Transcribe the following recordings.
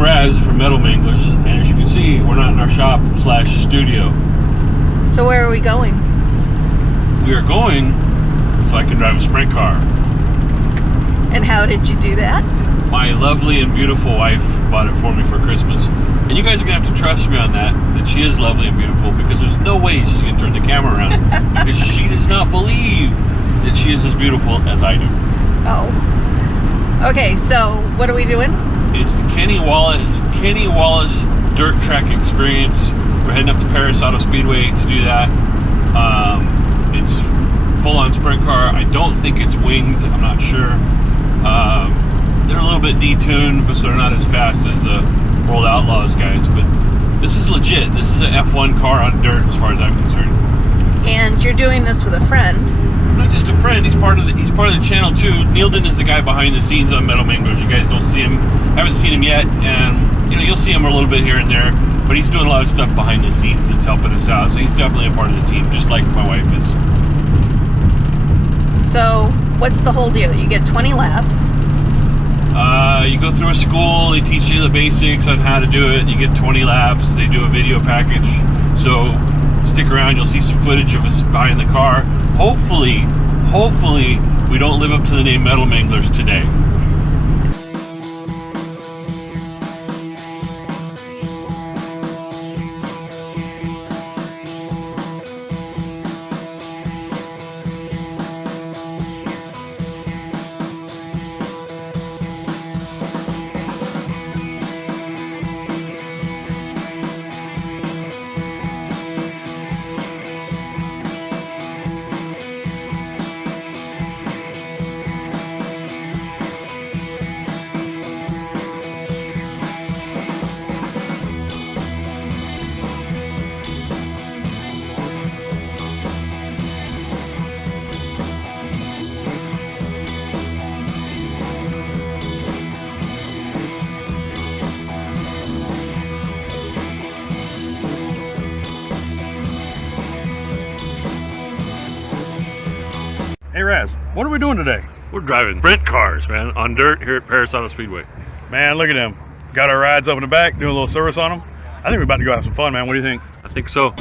I'm Razz from Metal Manglers, and as you can see, we're not in our shop / studio. So where are we going? We are going so I can drive a sprint car. And how did you do that? My lovely and beautiful wife bought it for me for Christmas. And you guys are going to have to trust me on that she is lovely and beautiful, because there's no way she's going to turn the camera around because she does not believe that she is as beautiful as I do. Oh. Okay, so what are we doing? It's the Kenny Wallace dirt track experience. We're heading up to Perris Auto Speedway to do that. It's full-on sprint car. I don't think it's winged. I'm not sure. They're a little bit detuned, but so they're not as fast as the World Outlaws guys. But this is legit. This is an F1 car on dirt, as far as I'm concerned. And you're doing this with a friend. Not just a friend. He's part of the channel too. Neilden is the guy behind the scenes on Metal Manglers. You guys don't see him, haven't seen him yet, and you'll see him a little bit here and there. But he's doing a lot of stuff behind the scenes that's helping us out. So he's definitely a part of the team, just like my wife is. So what's the whole deal? You get 20 laps. You go through a school. They teach you the basics on how to do it. You get 20 laps. They do a video package. So stick around. You'll see some footage of us behind the car. Hopefully, we don't live up to the name Metal Manglers today. Hey Raz, what are we doing today? We're driving sprint cars, man, on dirt here at Perris Auto Speedway. Man, look at them. Got our rides up in the back, doing a little service on them. I think we're about to go have some fun, man. What do you think? I think so.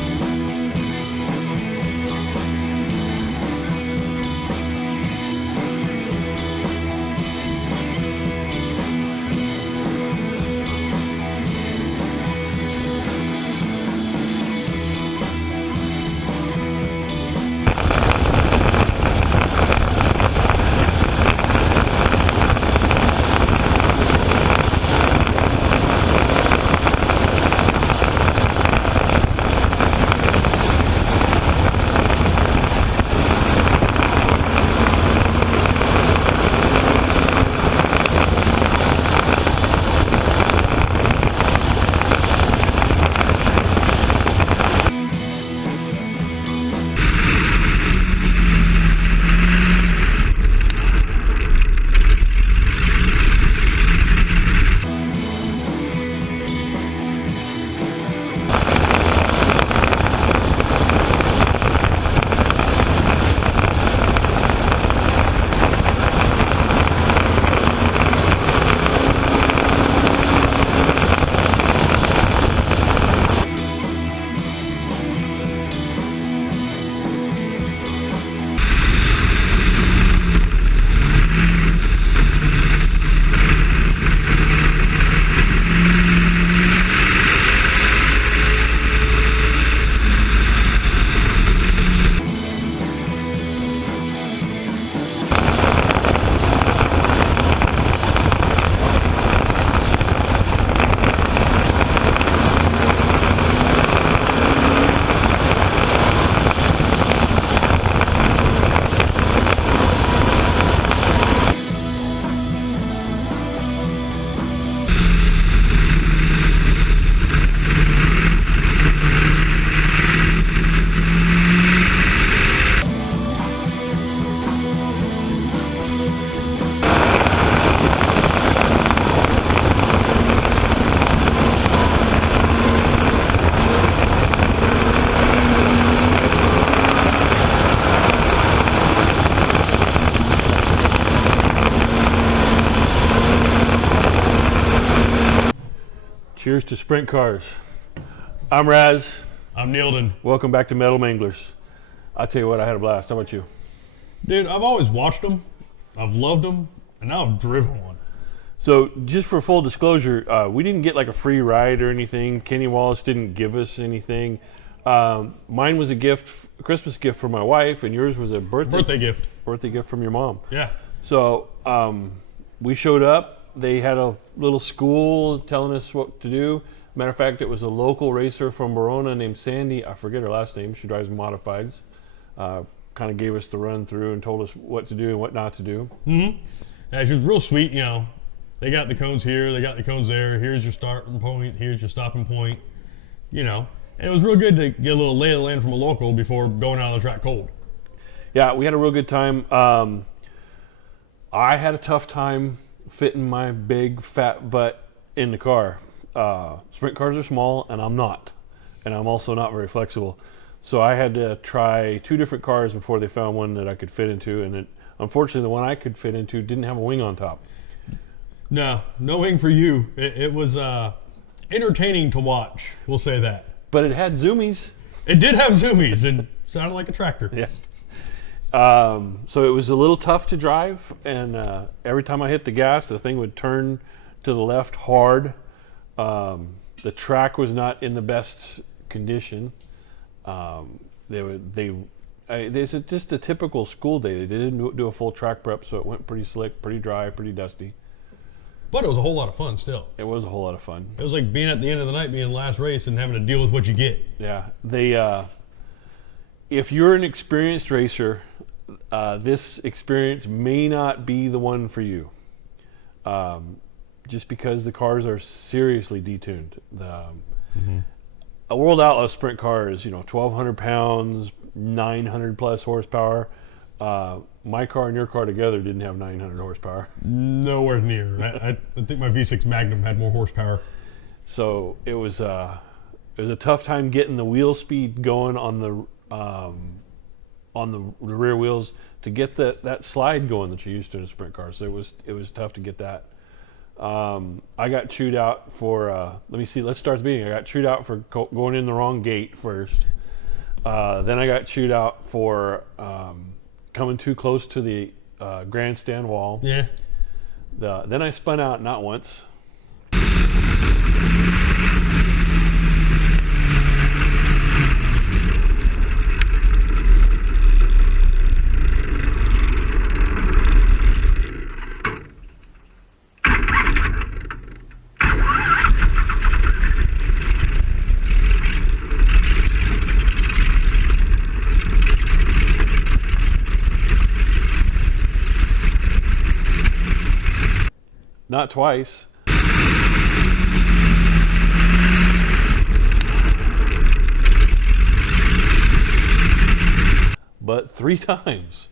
Cheers to sprint cars. I'm Razz. I'm Neilden. Welcome back to Metal Manglers. I tell you what, I had a blast. How about you? Dude, I've always watched them. I've loved them. And now I've driven one. So just for full disclosure, we didn't get like a free ride or anything. Kenny Wallace didn't give us anything. Mine was a Christmas gift for my wife, and yours was a birthday gift from your mom. Yeah. So we showed up. They had a little school telling us what to do. Matter of fact, it was a local racer from Verona named Sandy. I forget her last name. She drives modifieds. Kind of gave us the run through and told us what to do and what not to do. Mm-hmm. Yeah, she was real sweet. You know, they got the cones here, they got the cones there. Here's your starting point. Here's your stopping point. You know, and it was real good to get a little lay of the land from a local before going out on the track cold. Yeah, we had a real good time. I had a tough time fitting my big fat butt in the car. Sprint cars are small, and I'm not. And I'm also not very flexible. So I had to try 2 different cars before they found one that I could fit into. And unfortunately, the one I could fit into didn't have a wing on top. No wing for you. It was entertaining to watch, we'll say that. But it had zoomies. It did have zoomies and sounded like a tractor. Yeah. So it was a little tough to drive, and every time I hit the gas, the thing would turn to the left hard. The track was not in the best condition. It's just a typical school day. They didn't do a full track prep, so it went pretty slick, pretty dry, pretty dusty. But it was a whole lot of fun still. It was a whole lot of fun. It was like being at the end of the night, being the last race, and having to deal with what you get. Yeah. If you're an experienced racer, this experience may not be the one for you. Just because the cars are seriously detuned. A World Outlaw sprint car is, 1,200 pounds, 900 plus horsepower. My car and your car together didn't have 900 horsepower. Nowhere near. I think my V6 Magnum had more horsepower. So it was a tough time getting the wheel speed going on the rear wheels to get that slide going that you used to in a sprint car. So it was tough to get that. I got chewed out for, let's start at the beginning. I got chewed out for going in the wrong gate first. Then I got chewed out for coming too close to the grandstand wall. Yeah. Then I spun out not once. Not twice. But 3 times.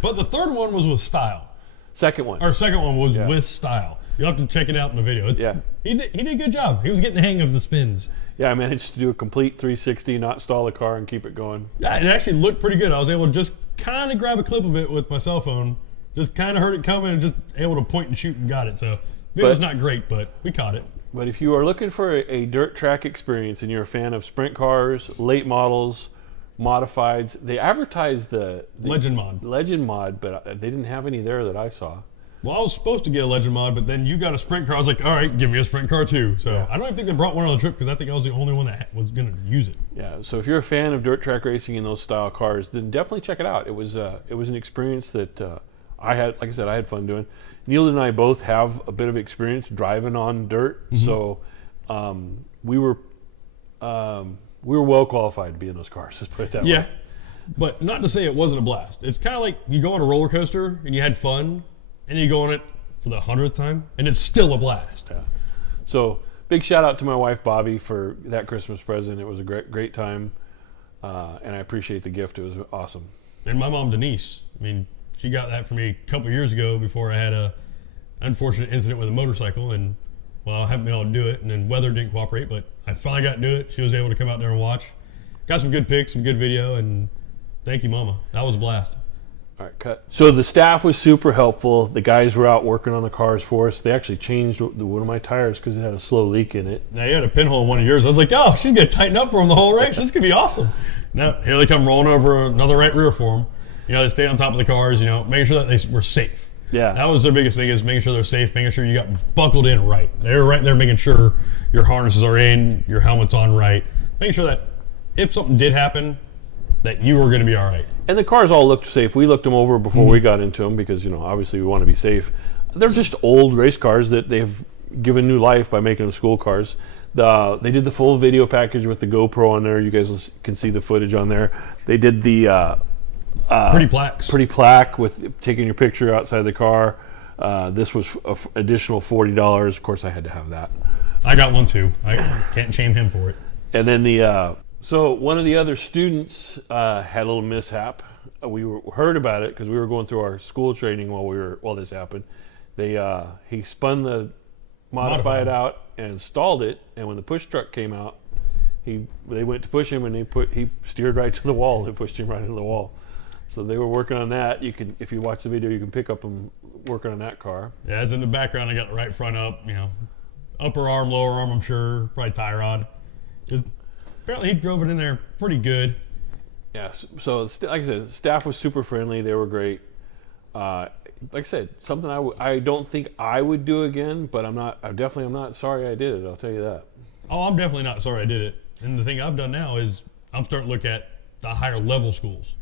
But the third one was with style. Second one was with style. You'll have to check it out in the video. Yeah. He did a good job. He was getting the hang of the spins. Yeah, I managed to do a complete 360, not stall the car, and keep it going. Yeah, it actually looked pretty good. I was able to just kind of grab a clip of it with my cell phone. Just kind of heard it coming and just able to point and shoot and got it. So it was not great, but we caught it. But if you are looking for a dirt track experience and you're a fan of sprint cars, late models, modifieds, they advertised the Legend mod, but they didn't have any there that I saw. Well, I was supposed to get a Legend mod, but then you got a sprint car. I was like, all right, give me a sprint car too. So yeah. I don't even think they brought one on the trip because I think I was the only one that was going to use it. Yeah. So if you're a fan of dirt track racing in those style cars, then definitely check it out. It was an experience that I had. Like I said, I had fun doing. Neil and I both have a bit of experience driving on dirt, so we were well qualified to be in those cars. Let's put it that way. Yeah, but not to say it wasn't a blast. It's kind of like you go on a roller coaster and you had fun, and you go on it for the 100th time, and it's still a blast. Yeah. So big shout out to my wife Bobby for that Christmas present. It was a great time, and I appreciate the gift. It was awesome. And my mom Denise, I mean, she got that for me a couple years ago before I had a unfortunate incident with a motorcycle, and well, I haven't been able to do it, and then weather didn't cooperate, but I finally got to do it. She was able to come out there and watch. Got some good pics, some good video, and thank you, Mama. That was a blast. All right, cut. So the staff was super helpful. The guys were out working on the cars for us. They actually changed one of my tires because it had a slow leak in it. Now, you had a pinhole in one of yours. I was like, oh, she's going to tighten up for him the whole race. This is going to be awesome. Now, here they come rolling over another right rear for them. You know, they stay on top of the cars, you know, making sure that they were safe. Yeah. That was their biggest thing, is making sure they're safe, making sure you got buckled in right. They're right there making sure your harnesses are in, your helmet's on right, making sure that if something did happen, that you were going to be all right. And the cars all looked safe. We looked them over before we got into them because, you know, obviously we want to be safe. They're just old race cars that they've given new life by making them school cars. They did the full video package with the GoPro on there. You guys can see the footage on there. They did the pretty plaque with taking your picture outside the car. This was additional $40. Of course, I had to have that. I got one too. I can't shame him for it. And then so one of the other students had a little mishap. We heard about it because we were going through our school training while this happened. He spun the modified out and installed it, and when the push truck came out, they went to push him, and he steered right to the wall and pushed him right into the wall. So they were working on that. You can, if you watch the video, you can pick up them working on that car. Yeah, it's in the background. I got the right front up, you know, upper arm, lower arm, I'm sure, probably tie rod. Apparently he drove it in there pretty good. Yeah, so like I said, staff was super friendly. They were great. Like I said, something I don't think I would do again, but I'm not sorry I did it. I'll tell you that. Oh, I'm definitely not sorry I did it. And the thing I've done now is I'm starting to look at the higher level schools,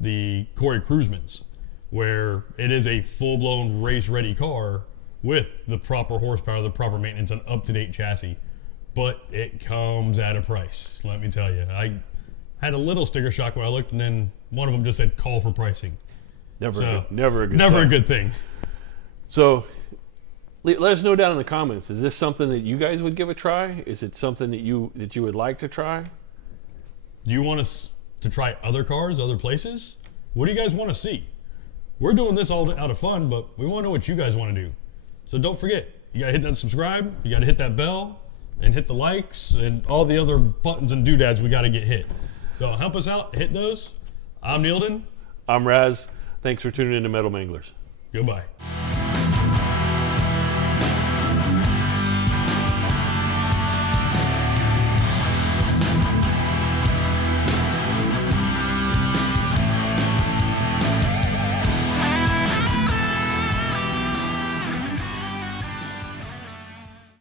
the Corey Cruisemans, where it is a full-blown race-ready car with the proper horsepower, the proper maintenance, an up-to-date chassis. But it comes at a price, let me tell you. I had a little sticker shock when I looked, and then one of them just said call for pricing. Never a good thing. So let us know down in the comments, is this something that you guys would give a try? Is it something that you would like to try? Do you want us to try other cars, other places? What do you guys want to see? We're doing this all out of fun, but we want to know what you guys want to do. So don't forget, you got to hit that subscribe, you got to hit that bell, and hit the likes and all the other buttons and doodads we got to get hit. So help us out, hit those. I'm Neilden. I'm Razz. Thanks for tuning in to Metal Manglers. Goodbye.